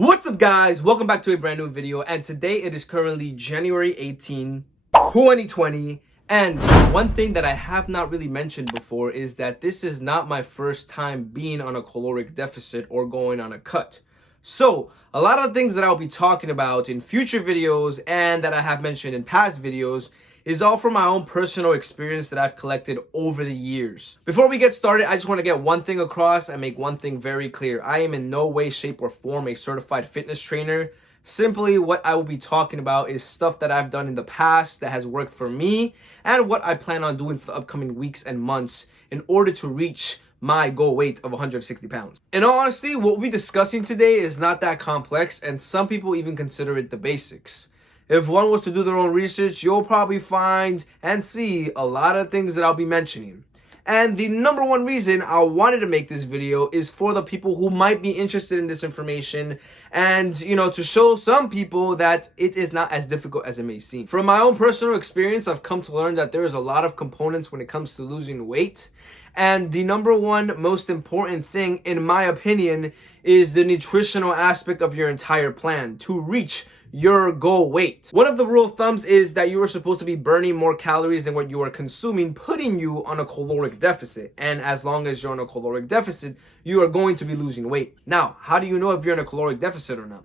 What's up, guys? Welcome back to a brand new video, and today it is currently January 18, 2020. And one thing that I have not really mentioned before is that this is not my first time being on a caloric deficit or going on a cut. So a lot of things that I'll be talking about in future videos and that I have mentioned in past videos is all from my own personal experience that I've collected over the years. Before we get started, I just want to get one thing across and make one thing very clear. I am in no way, shape, or form a certified fitness trainer. Simply what I will be talking about is stuff that I've done in the past that has worked for me and what I plan on doing for the upcoming weeks and months in order to reach my goal weight of 160 pounds. In all honesty, what we'll be discussing today is not that complex, and some people even consider it the basics. If one was to do their own research, you'll probably find and see a lot of things that I'll be mentioning. And the number one reason I wanted to make this video is for the people who might be interested in this information and, to show some people that it is not as difficult as it may seem. From my own personal experience, I've come to learn that there is a lot of components when it comes to losing weight. And the number one most important thing, in my opinion, is the nutritional aspect of your entire plan to reach your goal weight. One of the rule of thumbs is that you are supposed to be burning more calories than what you are consuming, putting you on a caloric deficit. And as long as you're on a caloric deficit, you are going to be losing weight. Now, how do you know if you're in a caloric deficit or not?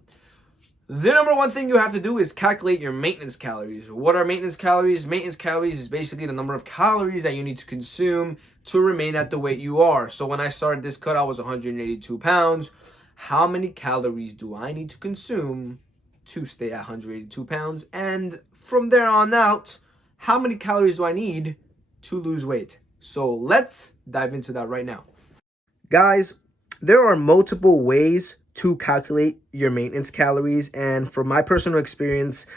The number one thing you have to do is calculate your maintenance calories. What are maintenance calories? Maintenance calories is basically the number of calories that you need to consume to remain at the weight you are. So when I started this cut, I was 182 pounds. How many calories do I need to consume to stay at 182 pounds? And from there on out, how many calories do I need to lose weight? So let's dive into that right now. Guys, there are multiple ways to calculate your maintenance calories, and from my personal experience,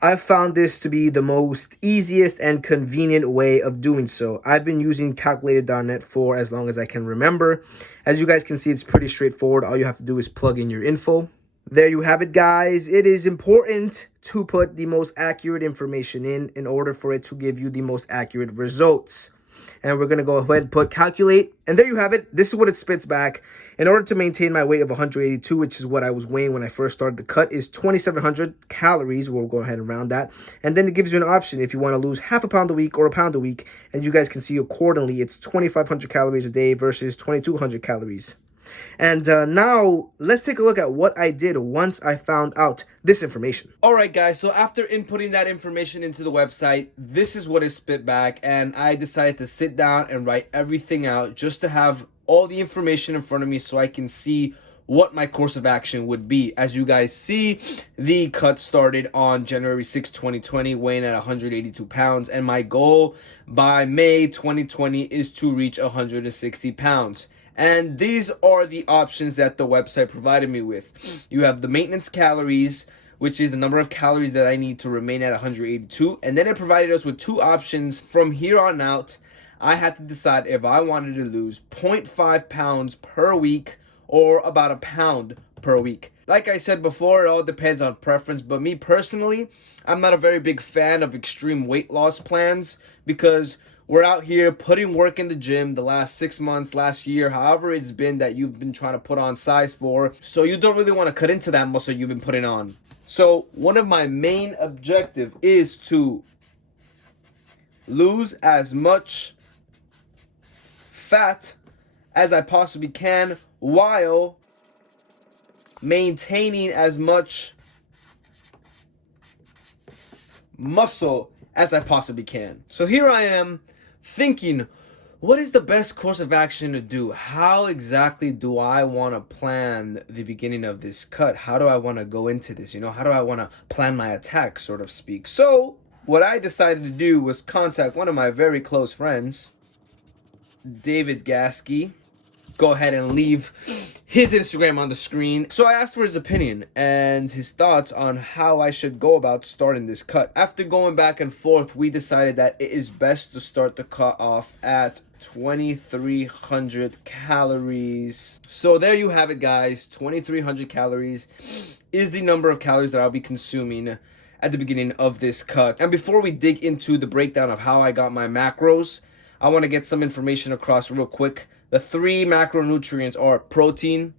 I've found this to be the most easiest and convenient way of doing so. I've been using calculator.net for as long as I can remember. As you guys can see, it's pretty straightforward. All you have to do is plug in your info. There you have it, guys. It is important to put the most accurate information in order for it to give you the most accurate results. And we're going to go ahead and put calculate. And there you have it. This is what it spits back. In order to maintain my weight of 182, which is what I was weighing when I first started the cut, is 2,700 calories. We'll go ahead and round that. And then it gives you an option if you want to lose half a pound a week or a pound a week. And you guys can see accordingly, it's 2,500 calories a day versus 2,200 calories. And now let's take a look at what I did once I found out this information. All right, guys, so after inputting that information into the website, this is what is spit back, and I decided to sit down and write everything out just to have all the information in front of me so I can see what my course of action would be. As you guys see, the cut started on January 6, 2020, weighing at 182 pounds, and my goal by May 2020 is to reach 160 pounds. And these are the options that the website provided me with. You have the maintenance calories, which is the number of calories that I need to remain at 182. And then it provided us with two options. From here on out, I had to decide if I wanted to lose 0.5 pounds per week or about a pound per week. Like I said before, it all depends on preference. But me personally, I'm not a very big fan of extreme weight loss plans because we're out here putting work in the gym the last 6 months, last year, however it's been that you've been trying to put on size for. So you don't really want to cut into that muscle you've been putting on. So one of my main objective is to lose as much fat as I possibly can while maintaining as much muscle as I possibly can. So here I am thinking, what is the best course of action to do? How exactly do I want to plan the beginning of this cut? How do I want to go into this? How do I want to plan my attack, so to speak? So what I decided to do was contact one of my very close friends, David Gaskey. Go ahead and leave his Instagram on the screen. So I asked for his opinion and his thoughts on how I should go about starting this cut. After going back and forth, we decided that it is best to start the cut off at 2,300 calories. So there you have it, guys. 2,300 calories is the number of calories that I'll be consuming at the beginning of this cut. And before we dig into the breakdown of how I got my macros, I want to get some information across real quick. The three macronutrients are protein,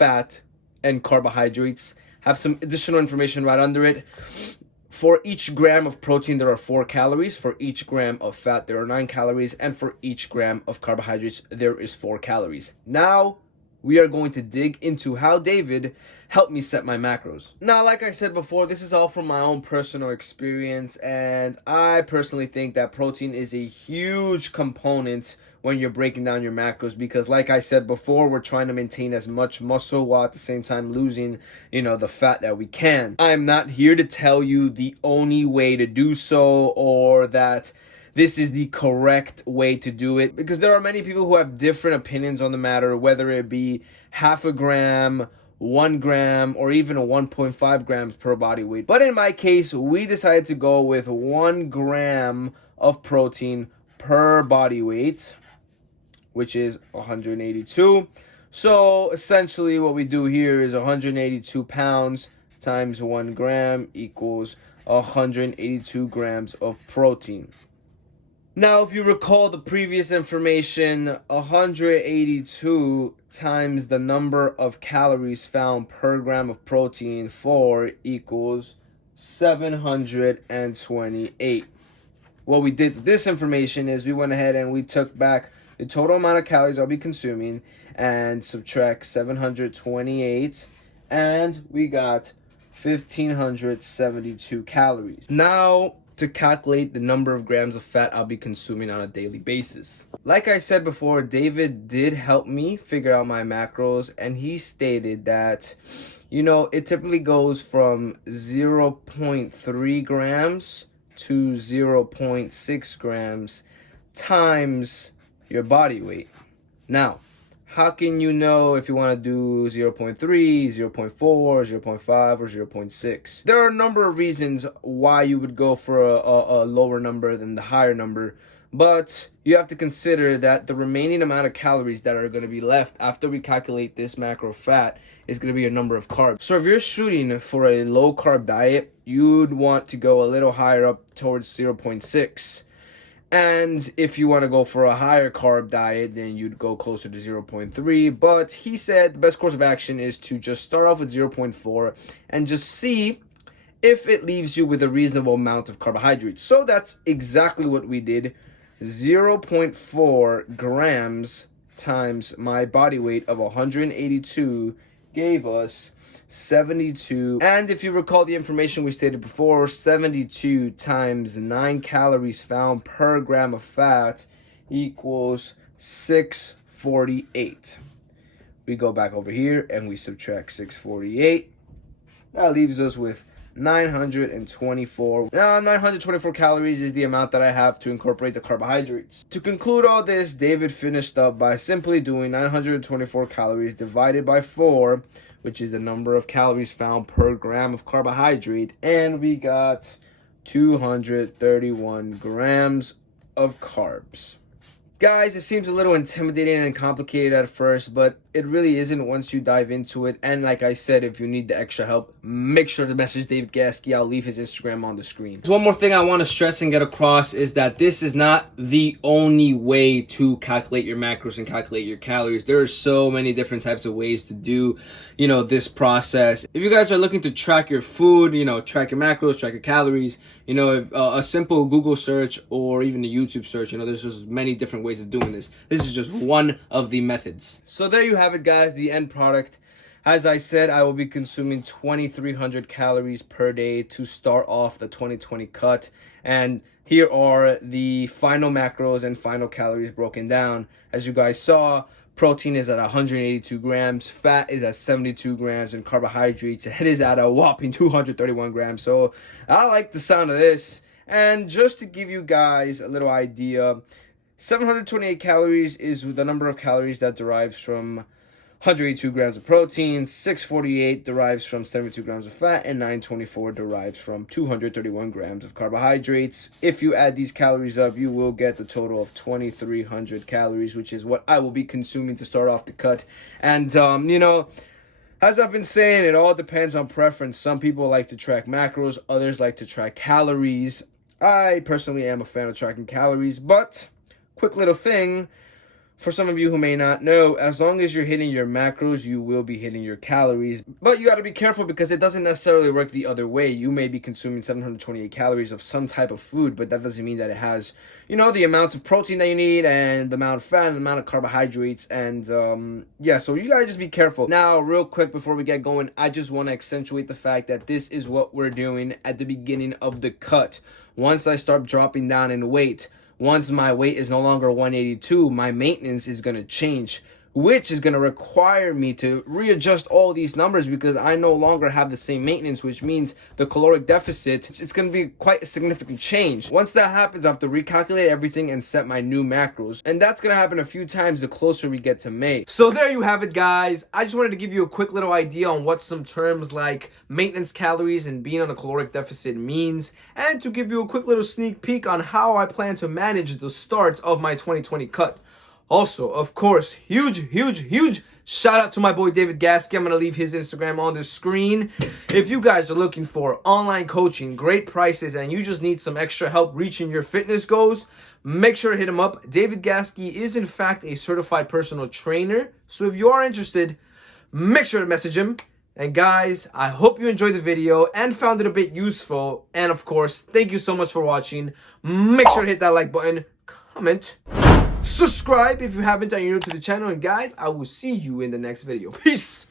fat, and carbohydrates. Have some additional information right under it. For each gram of protein, there are 4 calories. For each gram of fat, there are 9 calories. And for each gram of carbohydrates, there is 4 calories. Now, we are going to dig into how David helped me set my macros. Now, like I said before, this is all from my own personal experience, and I personally think that protein is a huge component when you're breaking down your macros, because like I said before, we're trying to maintain as much muscle while at the same time losing, the fat that we can. I'm not here to tell you the only way to do so, or that this is the correct way to do it, because there are many people who have different opinions on the matter, whether it be half a gram, 1 gram, or even a 1.5 grams per body weight. But in my case, we decided to go with 1 gram of protein per body weight, which is 182. So essentially what we do here is 182 pounds times 1 gram equals 182 grams of protein. Now, if you recall the previous information, 182 times the number of calories found per gram of protein equals 728. What we did with this information is we went ahead and we took back the total amount of calories I'll be consuming and subtract 728, and we got 1,572 calories. Now, to calculate the number of grams of fat I'll be consuming on a daily basis. Like I said before, David did help me figure out my macros, and he stated that, it typically goes from 0.3 grams to 0.6 grams times your body weight. Now, how can you know if you want to do 0.3, 0.4, 0.5, or 0.6? There are a number of reasons why you would go for a lower number than the higher number, but you have to consider that the remaining amount of calories that are going to be left after we calculate this macro fat is going to be a number of carbs. So if you're shooting for a low carb diet, you'd want to go a little higher up towards 0.6. And if you want to go for a higher carb diet, then you'd go closer to 0.3. But he said the best course of action is to just start off with 0.4 and just see if it leaves you with a reasonable amount of carbohydrates. So that's exactly what we did. 0.4 grams times my body weight of 182 gave us 72. And if you recall the information we stated before, 72 times 9 calories found per gram of fat equals 648. We go back over here and we subtract 648. That leaves us with 924. Now, 924 calories is the amount that I have to incorporate the carbohydrates. To conclude all this, David finished up by simply doing 924 calories divided by 4, which is the number of calories found per gram of carbohydrate, and we got 231 grams of carbs. Guys, it seems a little intimidating and complicated at first, but it really isn't once you dive into it. And like I said, if you need the extra help, make sure to message David Gaskey. I'll leave his Instagram on the screen. So one more thing I want to stress and get across is that this is not the only way to calculate your macros and calculate your calories. There are so many different types of ways to do, this process. If you guys are looking to track your food, track your macros, track your calories, if, a simple Google search or even a YouTube search, there's just many different ways of doing this. This is just one of the methods. So there you have it, guys, the end product. As I said, I will be consuming 2,300 calories per day to start off the 2020 cut. And here are the final macros and final calories broken down. As you guys saw, protein is at 182 grams, fat is at 72 grams, and carbohydrates, it is at a whopping 231 grams. So I like the sound of this. And just to give you guys a little idea, 728 calories is the number of calories that derives from 182 grams of protein, 648 derives from 72 grams of fat, and 924 derives from 231 grams of carbohydrates. If you add these calories up, you will get the total of 2,300 calories, which is what I will be consuming to start off the cut. And, as I've been saying, it all depends on preference. Some people like to track macros, others like to track calories. I personally am a fan of tracking calories, but quick little thing. For some of you who may not know, as long as you're hitting your macros, you will be hitting your calories. But you got to be careful because it doesn't necessarily work the other way. You may be consuming 728 calories of some type of food, but that doesn't mean that it has, the amount of protein that you need and the amount of fat and the amount of carbohydrates. And so you got to just be careful. Now, real quick before we get going, I just want to accentuate the fact that this is what we're doing at the beginning of the cut. Once I start dropping down in weight, once my weight is no longer 182, my maintenance is going to change, which is going to require me to readjust all these numbers because I no longer have the same maintenance, which means the caloric deficit, it's going to be quite a significant change. Once that happens, I have to recalculate everything and set my new macros. And that's going to happen a few times the closer we get to May. So there you have it, guys. I just wanted to give you a quick little idea on what some terms like maintenance calories and being on a caloric deficit means, and to give you a quick little sneak peek on how I plan to manage the start of my 2020 cut. Also, of course, huge shout out to my boy David Gaskey. I'm going to leave his Instagram on the screen. If you guys are looking for online coaching, great prices, and you just need some extra help reaching your fitness goals, make sure to hit him up. David Gaskey is in fact a certified personal trainer. So if you are interested, make sure to message him. And guys, I hope you enjoyed the video and found it a bit useful. And of course, thank you so much for watching. Make sure to hit that like button, comment, subscribe if you haven't and you're new to the channel, and guys, I will see you in the next video. Peace.